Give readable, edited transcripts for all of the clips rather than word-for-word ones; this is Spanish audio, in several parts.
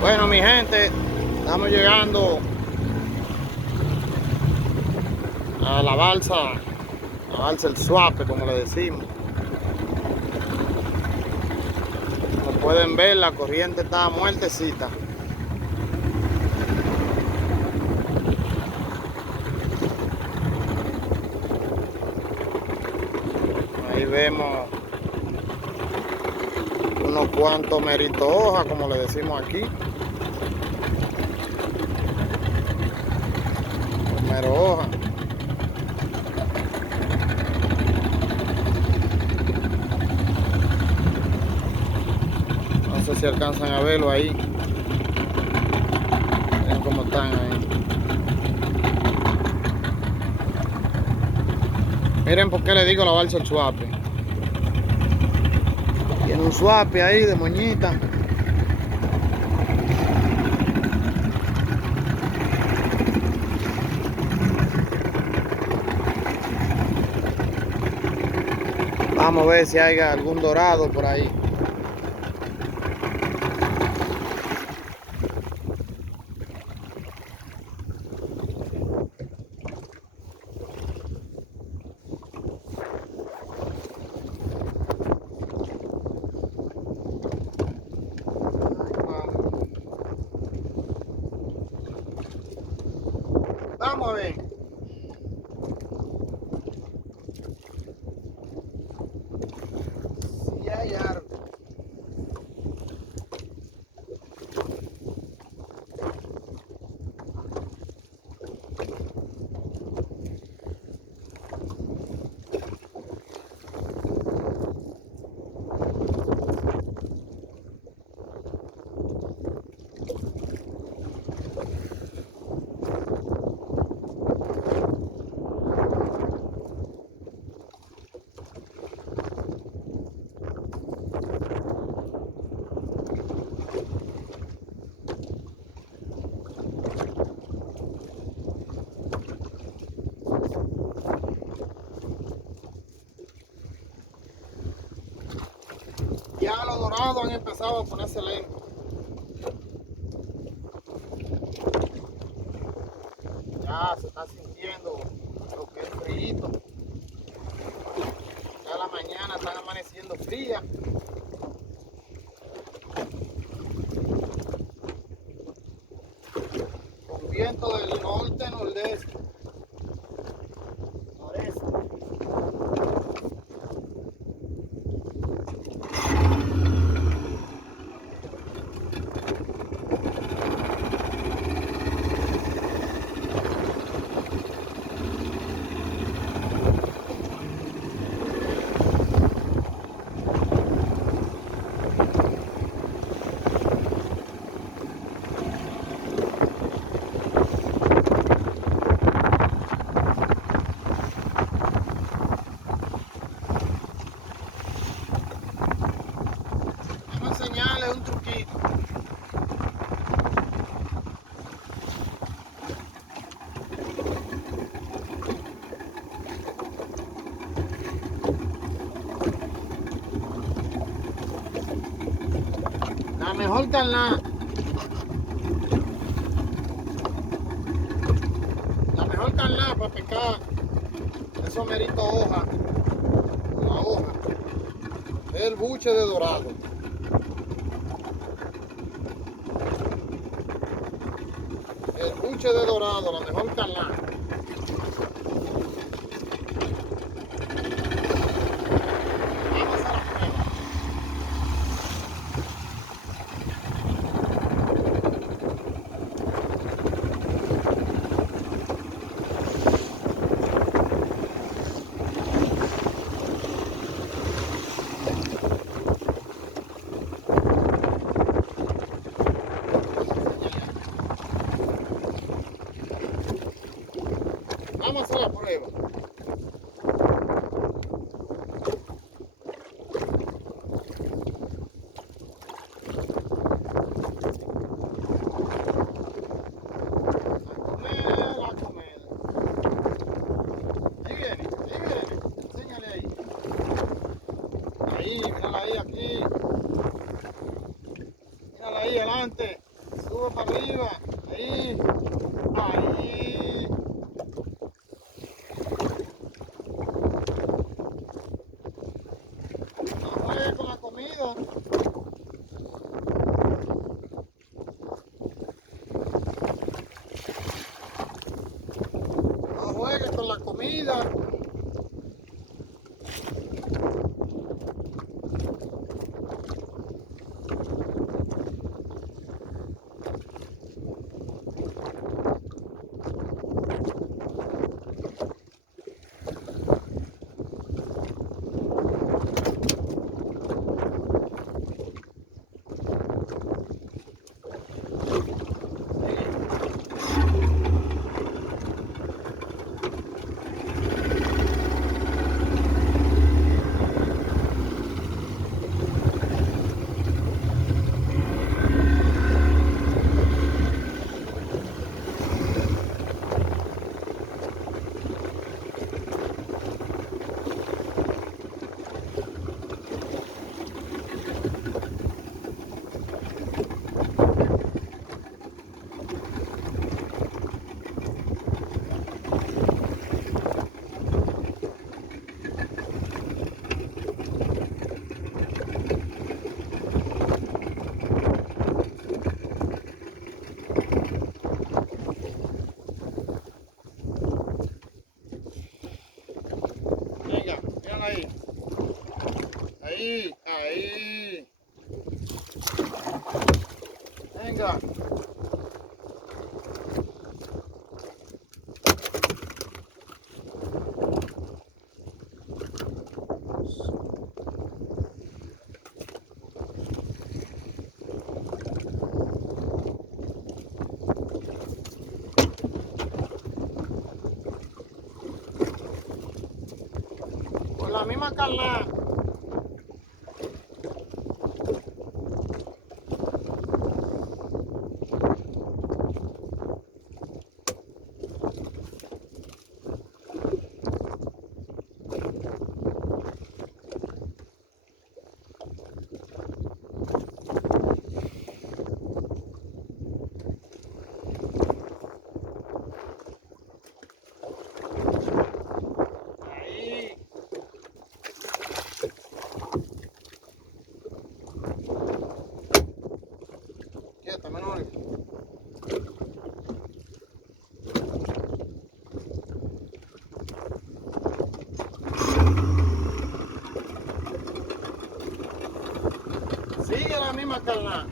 Bueno, mi gente, estamos llegando a la balsa El Suape, como le decimos. Como pueden ver, la corriente está muertecita. Ahí vemos unos cuantos meritos hojas, como le decimos aquí. Mero hoja. No sé si alcanzan a verlo ahí. Miren cómo están ahí. Miren por qué le digo la balsa El Suape. Tiene un suape ahí de moñita. Vamos a ver si hay algún dorado por ahí. Vamos a ver. Si hay algo. Ya los dorados han empezado a ponerse lentos. Ya se está sintiendo lo que es frío. Ya la mañana están amaneciendo frías. Con viento del norte-nordeste. Noreste. Vamos a enseñarles un truquito. La mejor carnada. La mejor carnada para pescar esos meritos hoja. La hoja. Es el buche de dorado. El buche de dorado, la mejor carnada. Vamos a la prueba. Vamos a la prueba. A comer. Ahí viene, ahí viene. Enséñale ahí. Ahí, mírala ahí, aquí. Mírala ahí, adelante. sube para arriba. Ahí. Ahí. No juegues con la comida. No juegues con la comida. Venga, mírala ahí. Ahí, ahí. Venga. Con la misma carnada. Ahí. Quieta, menor. Sigue la misma carnada.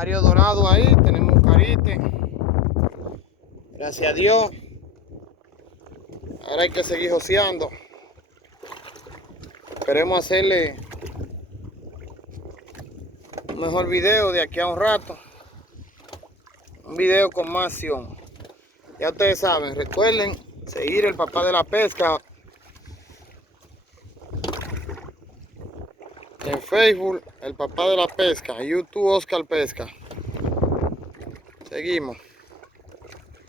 Varios dorados ahí, tenemos un carite. Gracias a Dios. Ahora hay que seguir joseando. Esperemos hacerle un mejor video de aquí a un rato. Un video con más acción. Ya ustedes saben, recuerden seguir el papá de la pesca en Facebook, el papá de la pesca, YouTube Oscar Pesca. Seguimos.